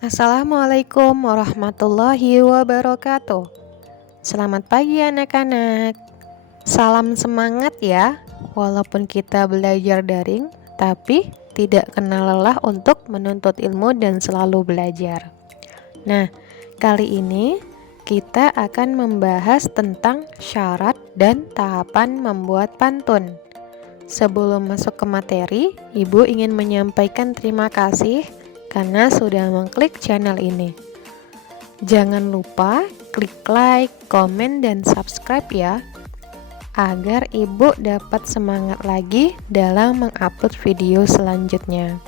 Assalamualaikum warahmatullahi wabarakatuh. Selamat pagi anak-anak. Salam semangat ya. Walaupun kita belajar daring, tapi tidak kenal lelah untuk menuntut ilmu dan selalu belajar. Nah, kali ini kita akan membahas tentang syarat dan tahapan membuat pantun. Sebelum masuk ke materi, Ibu ingin menyampaikan terima kasih karena sudah mengklik channel ini. Jangan lupa klik like, komen, dan subscribe ya, agar Ibu dapat semangat lagi dalam mengupload video selanjutnya.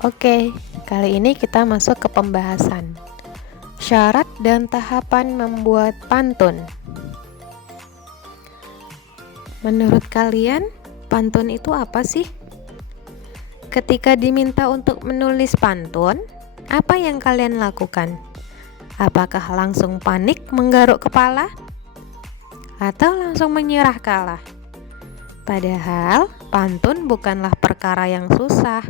Oke, kali ini kita masuk ke pembahasan. Syarat dan tahapan membuat pantun. Menurut kalian, pantun itu apa sih? Ketika diminta untuk menulis pantun, apa yang kalian lakukan? Apakah langsung panik menggaruk kepala? Atau langsung menyerah kalah? Padahal, pantun bukanlah perkara yang susah,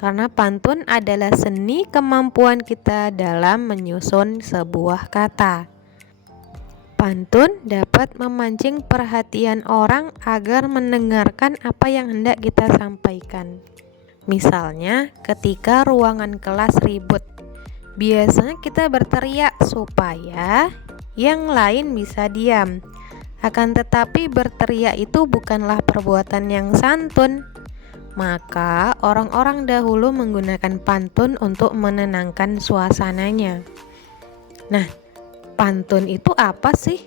karena pantun adalah seni kemampuan kita dalam menyusun sebuah kata. Pantun dapat memancing perhatian orang agar mendengarkan apa yang hendak kita sampaikan. Misalnya, ketika ruangan kelas ribut, biasanya kita berteriak supaya yang lain bisa diam. Akan tetapi berteriak itu bukanlah perbuatan yang santun. Maka orang-orang dahulu menggunakan pantun untuk menenangkan suasananya. Nah, pantun itu apa sih?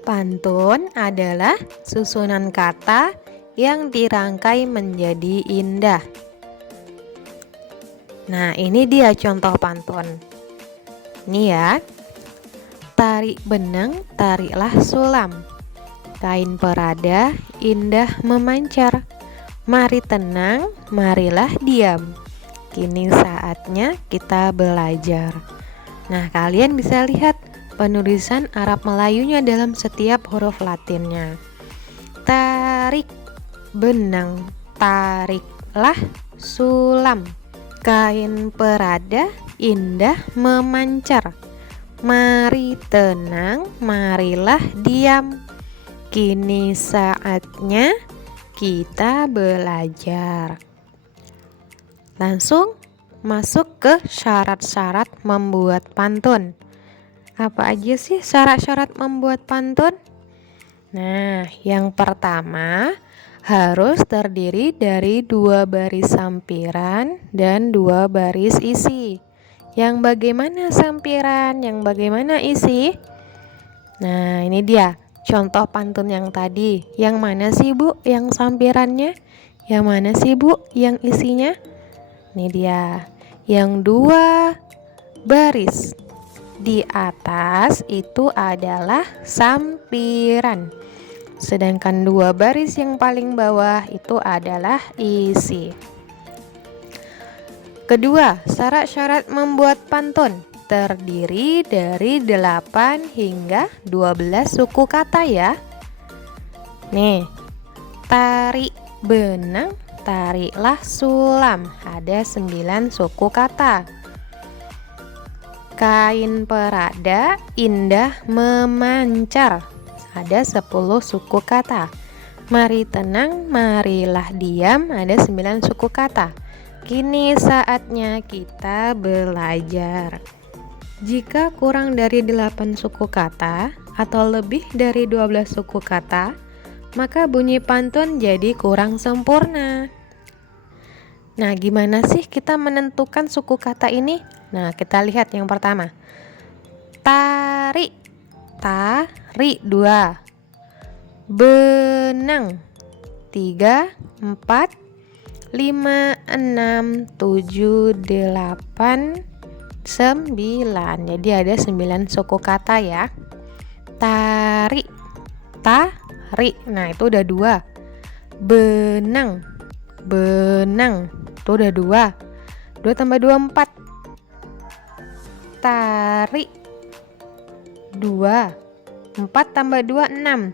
Pantun adalah susunan kata yang dirangkai menjadi indah. Nah, ini dia contoh pantun. Nih ya. Tarik benang, tariklah sulam. Kain perada indah memancar. Mari tenang, marilah diam. Kini saatnya kita belajar. Nah, kalian bisa lihat penulisan Arab Melayunya dalam setiap huruf Latinnya. Tarik benang, tariklah sulam. Kain perada indah memancar. Mari tenang, marilah diam. Kini saatnya kita belajar. Langsung masuk ke syarat-syarat membuat pantun. Apa aja sih syarat-syarat membuat pantun? Nah, yang pertama harus terdiri dari 2 baris sampiran dan 2 baris isi. Yang bagaimana sampiran, yang bagaimana isi? Nah, ini dia contoh pantun yang tadi. Yang mana sih Bu yang sampirannya? Yang mana sih Bu yang isinya? Ini dia. Yang 2 baris di atas itu adalah sampiran. Sedangkan 2 baris yang paling bawah itu adalah isi. Kedua, syarat-syarat membuat pantun terdiri dari 8 hingga 12 suku kata ya. Nih, tarik benang, tariklah sulam. Ada 9 suku kata. Kain perada indah memancar. Ada 10 suku kata. Mari tenang, marilah diam. Ada 9 suku kata. Kini saatnya kita belajar. Jika kurang dari 8 suku kata atau lebih dari 12 suku kata, maka bunyi pantun jadi kurang sempurna. Nah, gimana sih kita menentukan suku kata ini? Nah, kita lihat yang pertama. Tarik, tarik 2. Benang 3, 4, 5, 6, 7, 8, 9. Jadi ada 9 suku kata ya. Tarik, tarik. Nah, itu udah 2. Benang, benang. Itu udah 2. 2 tambah 2, 4. Tarik 2. 4 tambah 2, 6.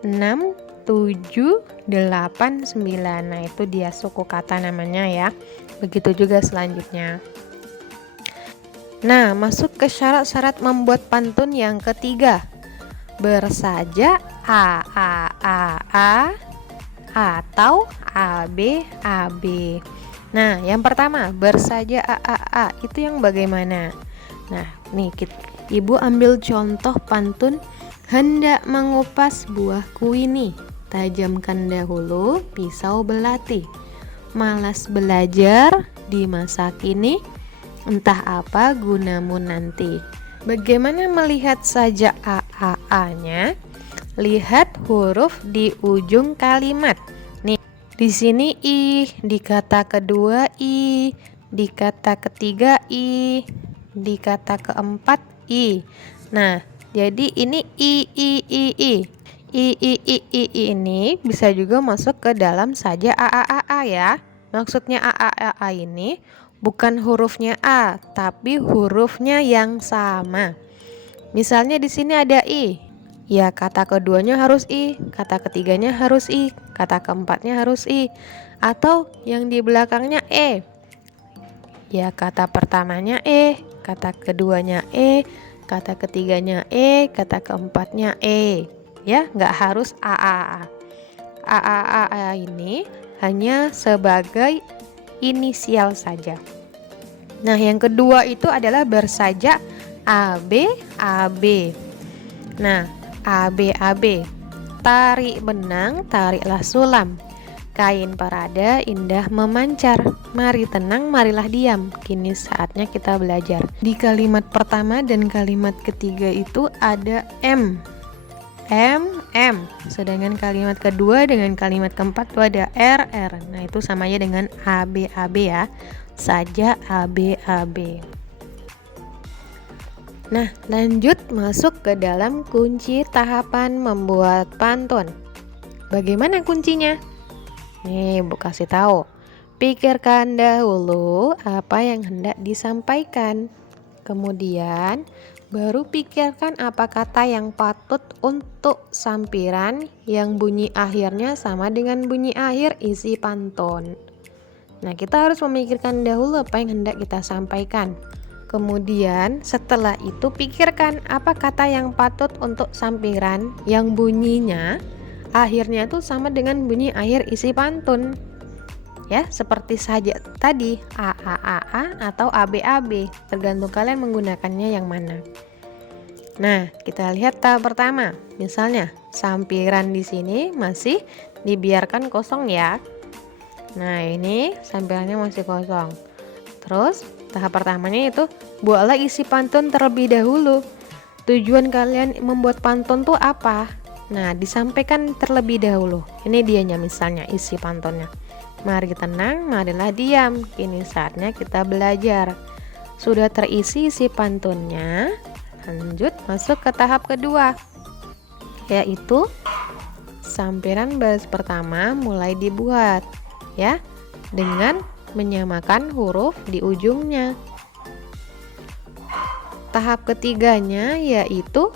6, 7, 8, 9. Nah, itu dia suku kata namanya ya. Begitu juga selanjutnya. Nah, masuk ke syarat-syarat membuat pantun yang ketiga. Bersaja a atau ab. Nah, yang pertama, bersaja a itu yang bagaimana? Nah, nih Ibu ambil contoh pantun. Hendak mengupas buah kuini, tajamkan dahulu pisau belati. Malas belajar di masa kini, entah apa gunamu nanti. Bagaimana melihat saja a-nya? Lihat huruf di ujung kalimat. Nih, di sini i, di kata kedua i, di kata ketiga i, di kata keempat i. Nah, jadi ini i ini bisa juga masuk ke dalam saja a ya. Maksudnya a ini bukan hurufnya a, tapi hurufnya yang sama. Misalnya di sini ada i, ya kata keduanya harus i, kata ketiganya harus i, kata keempatnya harus i. Atau yang di belakangnya e, ya kata pertamanya kata keduanya kata ketiganya kata keempatnya ya, nggak harus a ini hanya sebagai inisial saja. Nah, yang kedua itu adalah bersaja ab. Nah, ab, tarik benang, tariklah sulam. Kain parada indah memancar. Mari tenang, marilah diam. Kini saatnya kita belajar. Di kalimat pertama dan kalimat ketiga itu ada M. Sedangkan kalimat kedua dengan kalimat keempat itu ada R. Nah, itu samanya dengan ab ya. Saja ab. Nah, lanjut masuk ke dalam kunci tahapan membuat pantun. Bagaimana kuncinya? Nih, Bu kasih tahu. Pikirkan dahulu apa yang hendak disampaikan. Kemudian, baru pikirkan apa kata yang patut untuk sampiran yang bunyi akhirnya sama dengan bunyi akhir isi pantun. Nah, kita harus memikirkan dahulu apa yang hendak kita sampaikan. Kemudian, setelah itu pikirkan apa kata yang patut untuk sampiran yang bunyinya akhirnya itu sama dengan bunyi akhir isi pantun. Ya, seperti saja tadi a atau ab, tergantung kalian menggunakannya yang mana. Nah, kita lihat tahap pertama. Misalnya, sampiran di sini masih dibiarkan kosong ya. Nah, ini sampirannya masih kosong. Terus, tahap pertamanya itu buatlah isi pantun terlebih dahulu. Tujuan kalian membuat pantun tuh apa? Nah, disampaikan terlebih dahulu. Ini dianya misalnya isi pantunnya. Mari tenang, marilah diam. Kini saatnya kita belajar. Sudah terisi isi pantunnya, lanjut masuk ke tahap kedua, yaitu sampiran baris pertama mulai dibuat ya, dengan menyamakan huruf di ujungnya. Tahap ketiganya yaitu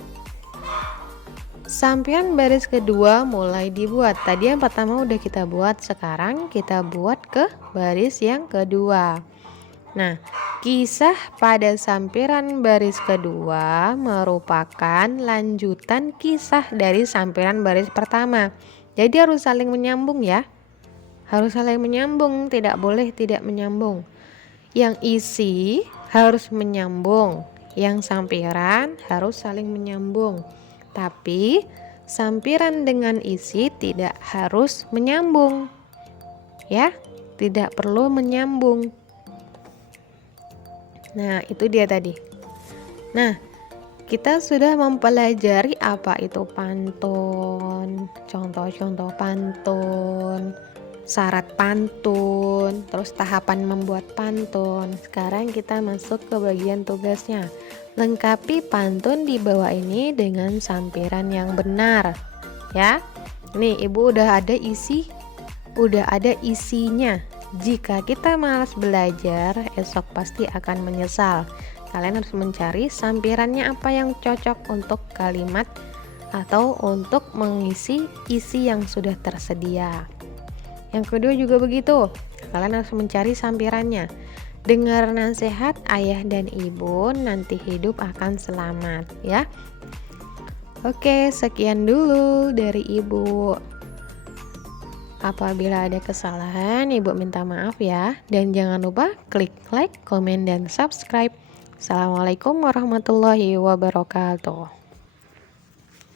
sampiran baris kedua mulai dibuat. Tadi yang pertama udah kita buat, sekarang kita buat ke baris yang kedua. Nah, kisah pada sampiran baris kedua merupakan lanjutan kisah dari sampiran baris pertama. Jadi harus saling menyambung ya. Harus saling menyambung, tidak boleh tidak menyambung. Yang isi harus menyambung, yang sampiran harus saling menyambung. Tapi sampiran dengan isi tidak harus menyambung. Ya, tidak perlu menyambung. Nah, itu dia tadi. Nah, kita sudah mempelajari apa itu pantun, contoh-contoh pantun, syarat pantun, terus tahapan membuat pantun. Sekarang kita masuk ke bagian tugasnya. Lengkapi pantun di bawah ini dengan sampiran yang benar. Ya. Nih, Ibu udah ada isinya. Jika kita malas belajar, esok pasti akan menyesal. Kalian harus mencari sampirannya apa yang cocok untuk kalimat atau untuk mengisi isi yang sudah tersedia. Yang kedua juga begitu, kalian harus mencari sampirannya. Dengar nasihat ayah dan ibu, nanti hidup akan selamat ya. Oke, sekian dulu dari ibu. Apabila ada kesalahan, ibu minta maaf ya. Dan jangan lupa klik like, komen, dan subscribe. Assalamualaikum warahmatullahi wabarakatuh.